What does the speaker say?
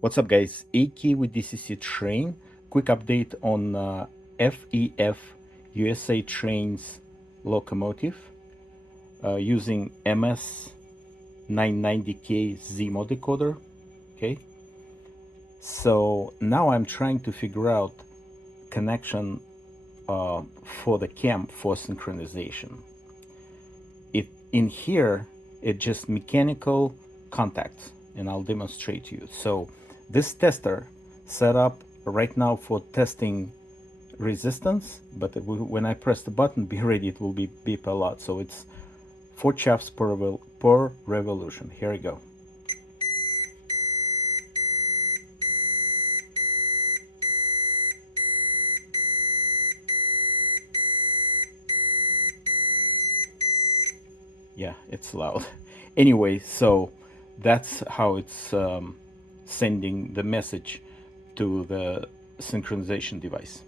What's up, guys? AK with DCC Train. Quick update on FEF USA Trains locomotive using MS 990K ZMO decoder. Okay, so now I'm trying to figure out connection for the cam for synchronization. In here, it's just mechanical contacts, and I'll demonstrate to you. So this tester set up right now for testing resistance, but when I press the button, be ready, it will beep a lot. So it's 4 chaffs per revolution. Here we go. Yeah, it's loud. Anyway, so that's how it's sending the message to the synchronization device.